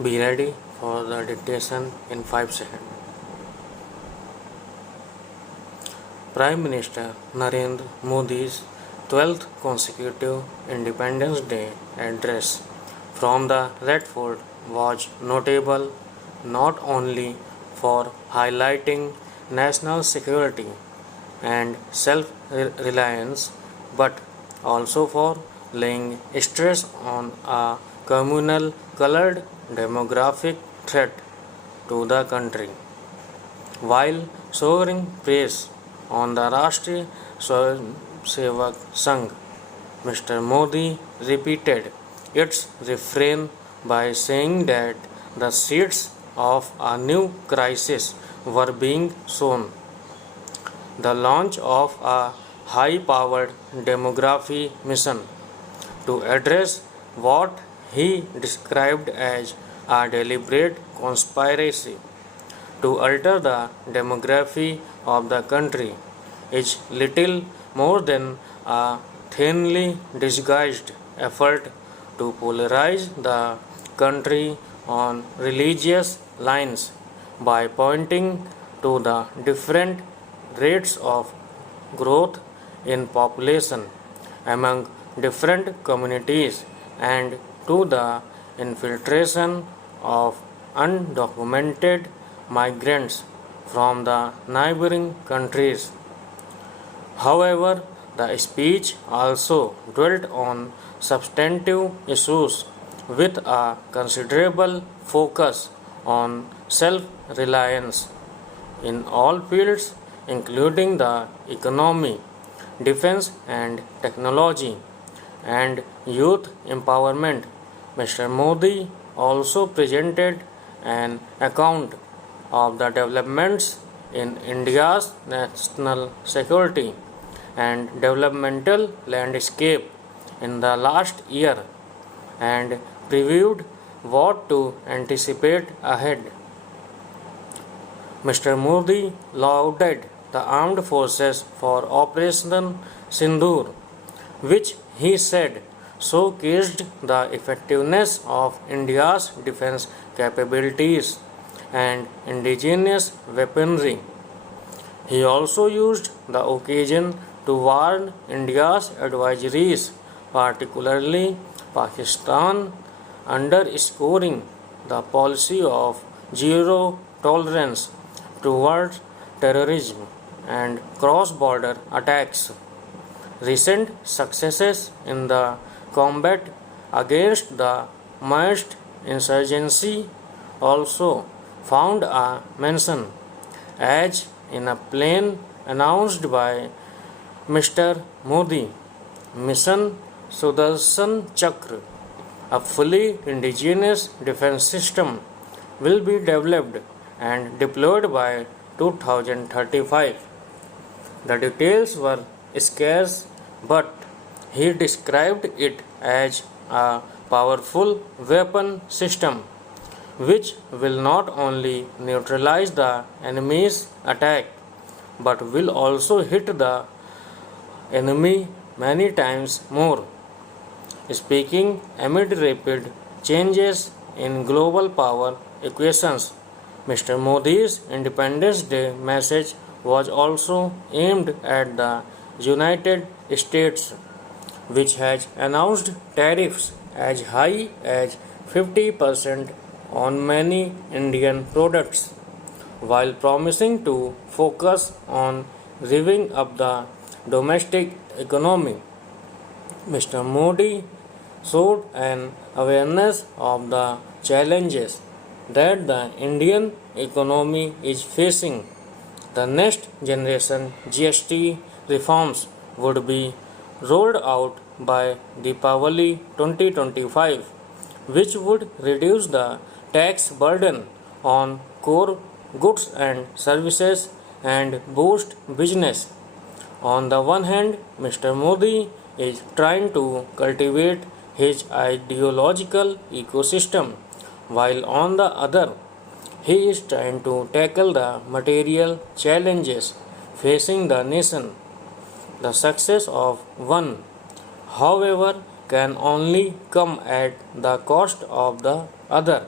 Be ready for the dictation in 5 seconds. Prime Minister Narendra Modi's 12th consecutive Independence Day address from the Red Fort was notable not only for highlighting national security and self reliance but also for laying stress on a communal colored demographic threat to the country. While showering praise on the Rashtriya Swayamsevak Sangh, Mr. Modi repeated its refrain by saying that the seeds of a new crisis were being sown. The launch of a high powered demography mission to address what he described as a deliberate conspiracy to alter the demography of the country is little more than a thinly disguised effort to polarize the country on religious lines by pointing to the different rates of growth in population among different communities and to the infiltration of undocumented migrants from the neighboring countries. However, the speech also dwelt on substantive issues with a considerable focus on self reliance in all fields, including the economy, defense and technology, and youth empowerment. Mr. Modi also presented an account of the developments in India's national security and developmental landscape in the last year and previewed what to anticipate ahead. Mr. Modi lauded the armed forces for Operation Sindoor, which he said showcased the effectiveness of India's defense capabilities and indigenous weaponry. He also used the occasion to warn India's adversaries, particularly Pakistan, underscoring the policy of zero tolerance towards terrorism and cross border attacks. Recent successes in the combat against the Maoist insurgency also found a mention, as in a plan announced by Mr. Modi. Mission Sudarshan Chakra, a fully indigenous defense system, will be developed and deployed by 2035. The details were scarce, but he described it as a powerful weapon system which will not only neutralize the enemy's attack but will also hit the enemy many times more. Speaking amid rapid changes in global power equations, Mr. Modi's Independence Day message was also aimed at the United States, which has announced tariffs as high as 50% on many Indian products, while promising to focus on revving up the domestic economy. Mr. Modi showed an awareness of the challenges that the Indian economy is facing. The next generation GST reforms would be rolled out by Deepavali 2025, which would reduce the tax burden on core goods and services and boost business. On the one hand, Mr. Modi is trying to cultivate his ideological ecosystem, while on the other, he is trying to tackle the material challenges facing the nation. The success of one, however, can only come at the cost of the other.